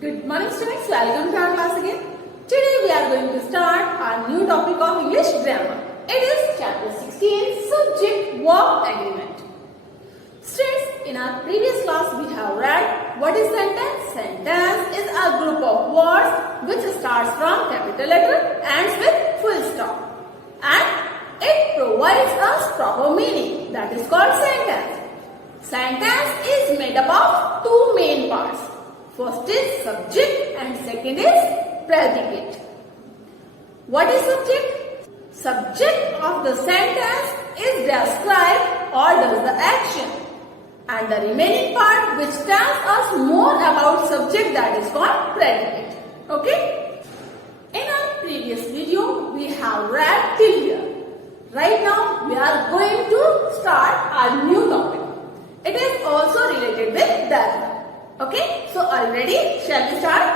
Good morning students, welcome to our class again. Today we are going to start our new topic of English grammar. It is chapter 16, subject verb agreement. Students, in our previous class we have read what is sentence. Sentence is a group of words which starts from capital letter, ends with full stop, and it provides us proper meaning, that is called sentence. Sentence is made up of two main parts. First is subject and second is predicate. What is subject? Subject of the sentence is described or does the action, and the remaining part which tells us more about subject, that is called predicate. Okay? In our previous video we have read till here. Right now we are going to start our new topic. It is also related with that. Okay, so are you ready? Shall we start?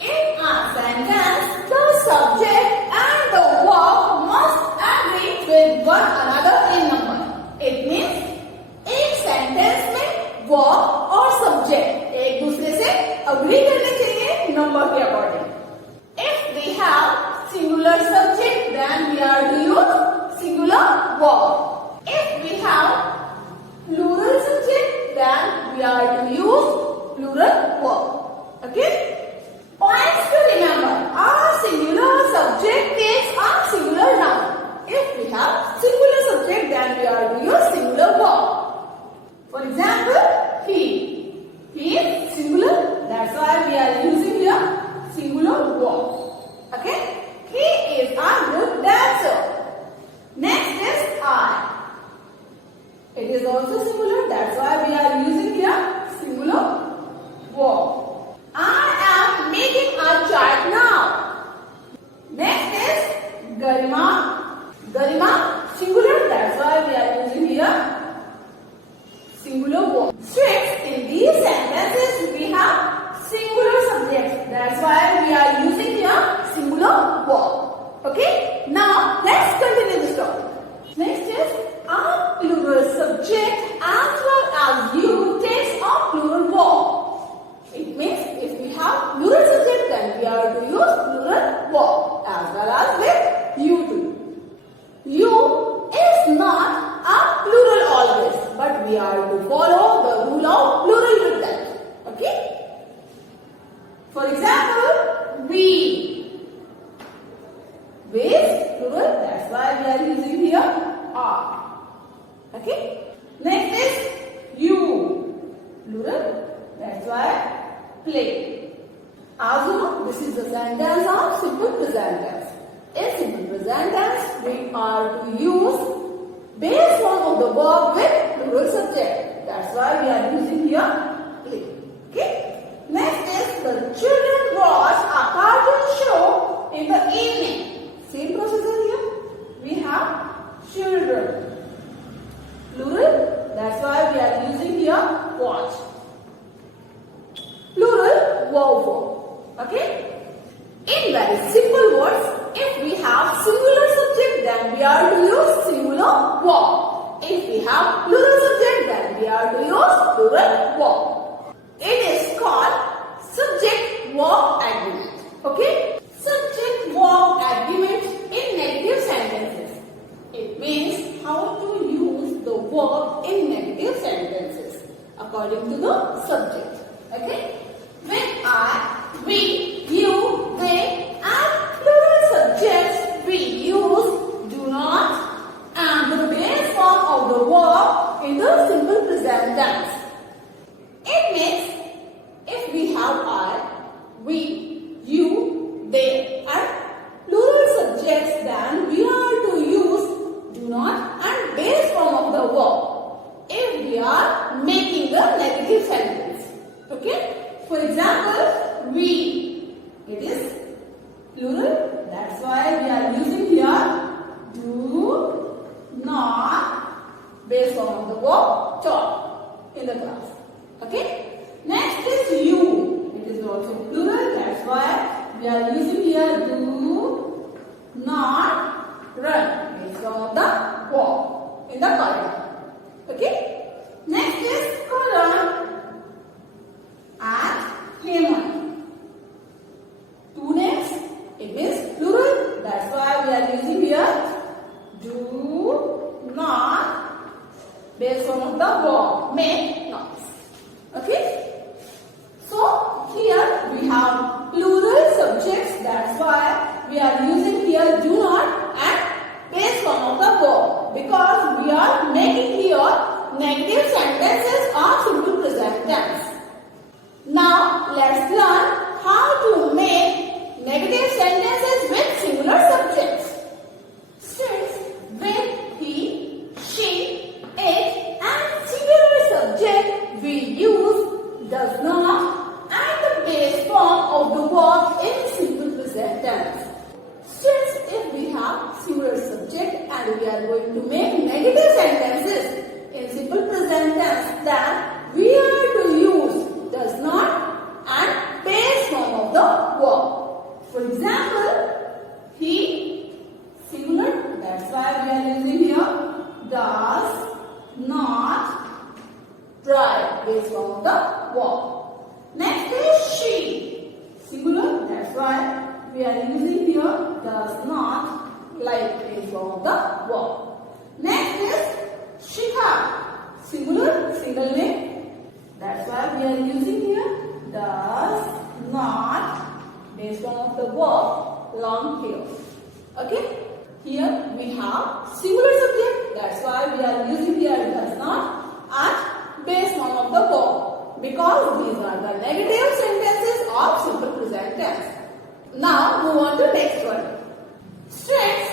In a sentence, the subject and the verb must agree with one another in number. It means एक sentence में verb और subject एक दूसरे से agree करने चाहिए number के according. If we have singular subject, then we are to use singular verb. If we have plural subject, then we are to use plural verb. Okay? Points to remember. Our singular subject takes a singular noun. If we have singular subject, then we are to use singular verb. For example, he. He is singular. That's why we are using here singular verb. Okay? He is a good dancer. Next is I. It is also singular, that's why we are using here singular verb. I am making a chart now. Next is Garima. Garima, singular, that's why we are using here singular verb. Students, in these sentences we have singular subjects, that's why we are using here singular verb. Okay, now let's continue this topic. Next is a plural subject as well as you takes a plural verb. It means if we have plural subject, then we are to use plural verb as well as with you too. You is not a plural always, but we are to follow the rule of plural with that. Okay? For example, we. We is plural, that's why we are using here are. Okay? Next is you. Plural. That's why play. As you know, this is the sentence of simple present tense. In simple present tense, we are to use base form of the verb with plural subject. That's why we are using here play. Okay? Next is the children watch a cartoon show in the evening. Same procedure here. We have children. Plural, that's why we are using here watch. Plural, verb. Okay? In very simple words, if we have singular subject, then we are to use singular verb. If we have plural subject, then we are to use plural verb. It is called subject-verb agreement. Okay? Subject-verb agreement in negative sentences. It means how to use the verb in negative sentences according to the subject. Okay? When I, we, you, they and plural subjects we use do not and the base form of the verb in the simple present tense. It means if we have I, we, you, they and plural subjects, then we are to use do not and base form of the verb if we are making the negative sentence. Okay? For example, we. It is plural. That's why we are using here do not base form of the verb talk in the class. Okay? Next is you. It is also plural. That's why we are using here do not run. Base form of the verb in the corridor. Okay? Next is colon. And let's learn how to make negative sentences with singular subjects. Since with he, she, it and singular subject we use does not and the base form of the verb in simple present tense. Since if we have singular subject and we are going to make negative sentences in simple present tense, then we are to use does not and base form of the verb. For example, he singular, that's why we are using here does not drive, base form of the verb. Next is she singular, that's why we are using here does not like, base form of the verb. Next is Shikha singular, single name, that's why we are using here does not, base form of the verb, long here. Okay, here we have singular subject, that's why we are using here does not and base form of the verb, because these are the negative sentences of simple present tense. Now move on to next one. Since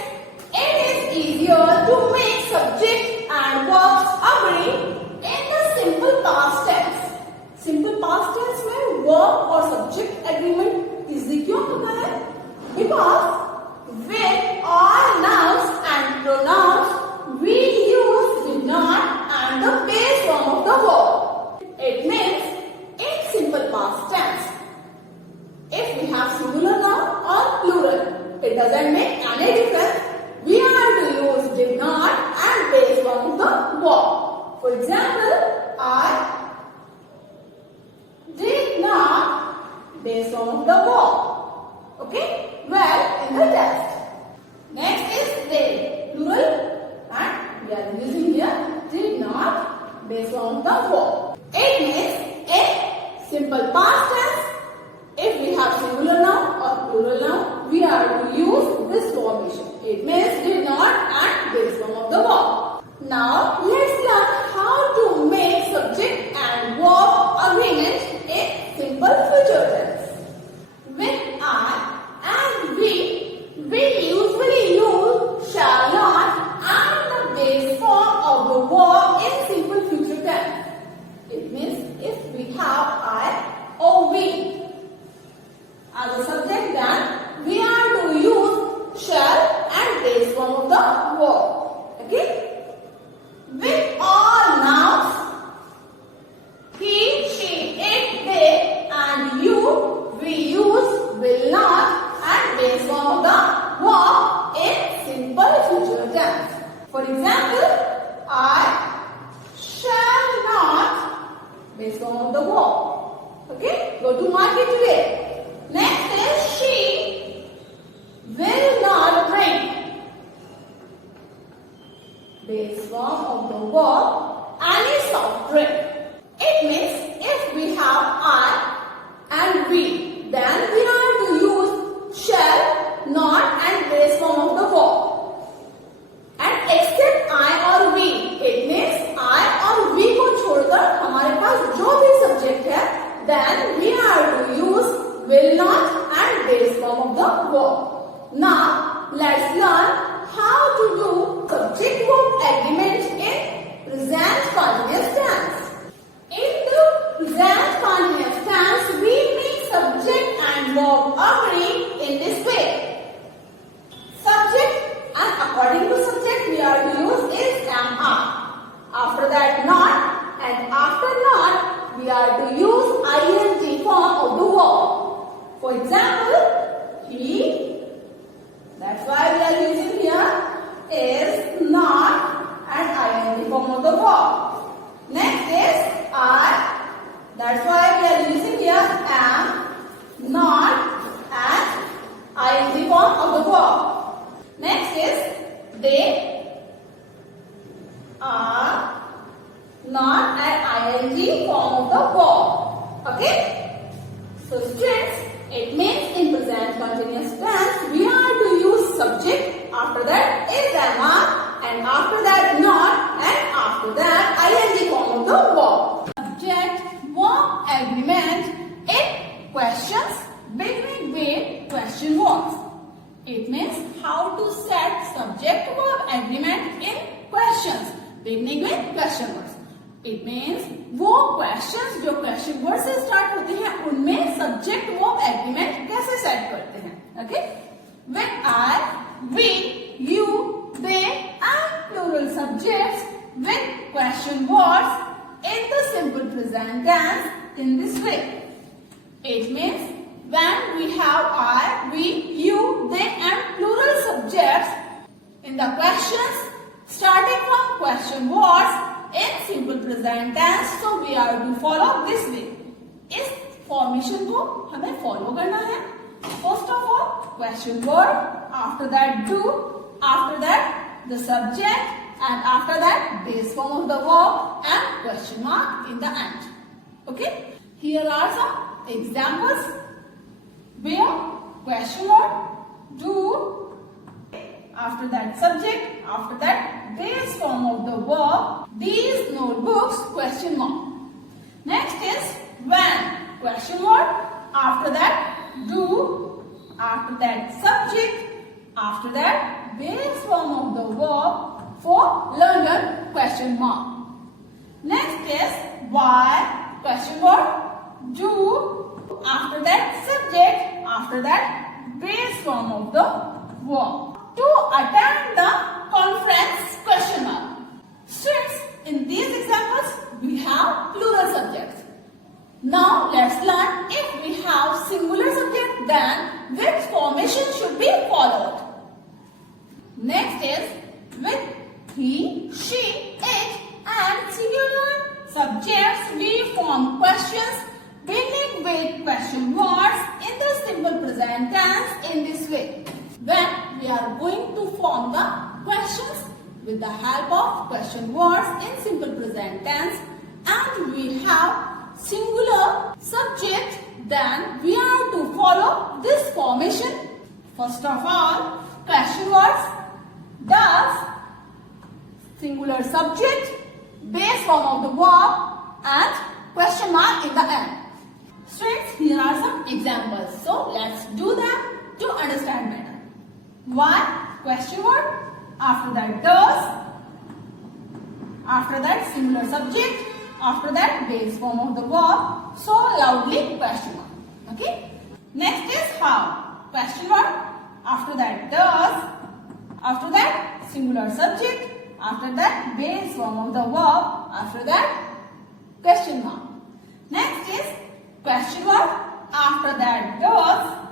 it is easier to make subject and verbs agree in the simple past tense. Simple past tense में verb और subject agreement easy क्यों होता है? Because with all nouns and pronouns we use did not and the base form of the verb. It means in simple past tense, if we have singular noun or plural, it doesn't make any difference. We are to use did not and base form of the verb. For example, I did not, base form of the verb. Okay? Well, in the test. Next is they, plural, and we are using here did not, base form of the verb. It means in simple past tense, if we have singular noun or plural noun, we are to use this formation. It means did not and base form of the verb. Now let's learn how to make subject and verb agreement in simple future tense. With I and we usually use shall not and the base form of the verb in simple future tense. It means if we have I or we as a subject, then we are to use shall and base form of the verb. Okay? With all nouns, he, she, it, they, and you, we use will not and base form of the verb in simple future tense. For example, I shall not, base form of the verb. Okay? Go to market today. Next is she will not drink, base form of the verb, any soft drink. It means if we have I and we, then we are to use shall, not and base form of the verb. And except I or we, it means I or we को छोड़कर हमारे पास जो भी subject है, then we are to use will not and base form of the verb. Now let's learn how to do subject verb agreement in present continuous tense. In the present continuous tense, we make subject and verb agree in this way. Subject, and according to subject we are to use is am, are. After that not, and after not we are to use ing form of the verb. For example, he, that's why we are using here, is not and ing form of the verb. Next is I, that's why we are using here am, not and ing form of the verb. Next is they are not and ing form of the verb. Okay? So students, it means in present continuous tense we are to use subject, after that is am, are, and after that not, and after that ing form of the verb. Subject verb agreement in It means वो questions जो question word से start होते हैं उनमें subject verb agreement कैसे set करते हैं. Okay? When I, we, you, they and plural subjects with question words in the simple present tense in this way. It means when we have I, we, you, they and plural subjects in the questions starting from question words in simple present tense, so we are to follow this way. इस formation को हमें follow करना है. First of all, question word, after that do, after that the subject, and after that base form of the verb and question mark in the end. Okay? Here are some examples where question word, do, after that subject, after that base form of the verb, these notebooks, question mark. Next is when, question word, after that do, after that subject, after that base form of the verb for learner, question mark. Next is why, question word, do, after that subject, after that base form of the verb. To attend the conference, question mark. Students, in these examples, we have plural subjects. Now, let's learn if we have singular subject, then which formation should be followed. Next is with he, she, it and singular subjects, we form questions beginning with question words in the simple present tense in this way. When we are going to form the questions with the help of question words in simple present tense and we have singular subject, then we are to follow this formation. First of all, question words, does, singular subject, base form of the verb and question mark in the end. Students, here are some examples. So, let's do them to understand better. Why? Question word, after that does, after that singular subject, after that base form of the verb, so loudly question mark. Okay? Next is how. Question word, after that does, after that singular subject, after that base form of the verb, after that question mark. Next is question word, after that does,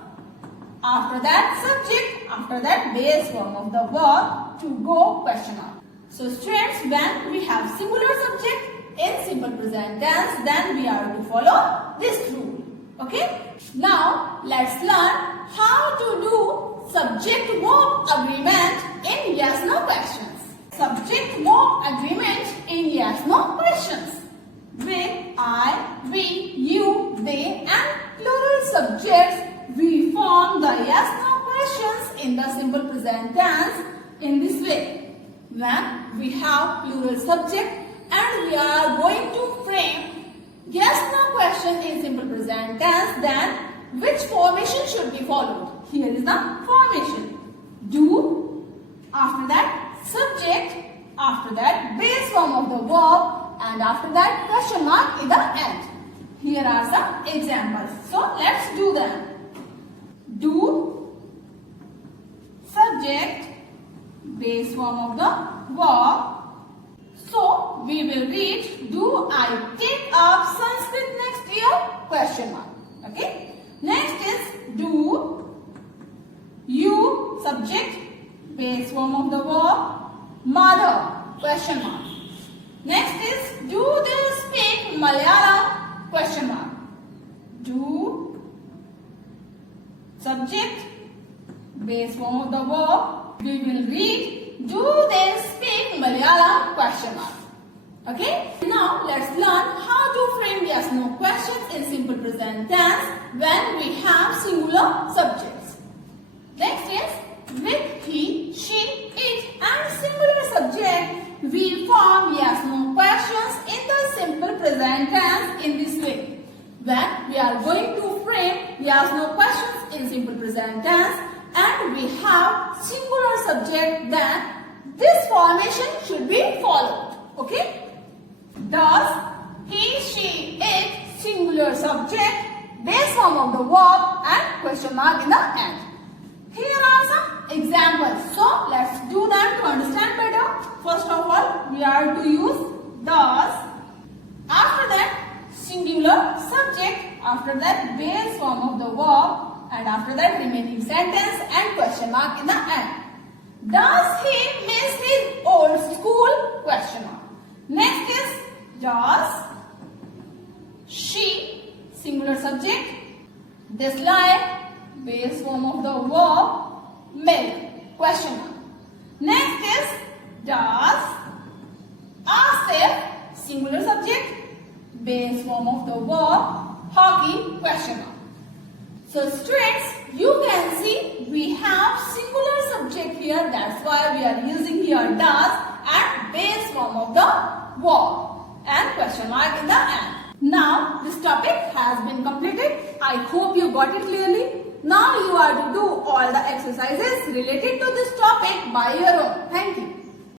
after that subject, after that base form of the verb to go question mark. So students, when we have singular subject in simple present tense, then we are to follow this rule. Okay? Now let's learn how to do subject verb agreement in yes no questions. Subject verb agreement in yes no questions. With I, we, you, they and plural subjects, we form the yes-no questions in the simple present tense in this way. When we have plural subject and we are going to frame yes-no question in simple present tense, then which formation should be followed? Here is the formation. Do, after that subject, after that base form of the verb and after that question mark in the end. Here are some examples. So let's do them. Do, subject, base form of the verb. So we will read, do I take up Sanskrit next year? Question mark. Okay. Next is do, you, subject, base form of the verb, mother, question mark. Next is, do they speak Malayalam? Question mark. Do, subject, base form of the verb. We will read, do they speak Malayalam? Question mark. Okay. Now let's learn how to frame yes no questions in simple present tense when we have singular subjects. Next is with he, she, it and singular subject. We form yes no questions in the simple present tense in this way. When we are going to frame yes no questions in simple present tense and we have singular subject, then this formation should be followed. Okay? Does he, she, it, singular subject, base form of the verb and question mark in the end. Here are some examples. So let's do them to understand better. First of all, we are to use does. After that, singular subject. After that, base form of the verb. And after that, remaining sentence and question mark in the end. Does he miss his old school? Question mark. Next is does she, singular subject, dislike, base form of the verb, milk? Question mark. Next is does Asif, singular subject, base form of the verb, hockey? Question mark. So students, you can see we have singular subject here. That's why we are using here does and base form of the verb and question mark in the end. Now this topic has been completed. I hope you got it clearly. Now you are to do all the exercises related to this topic by your own. Thank you.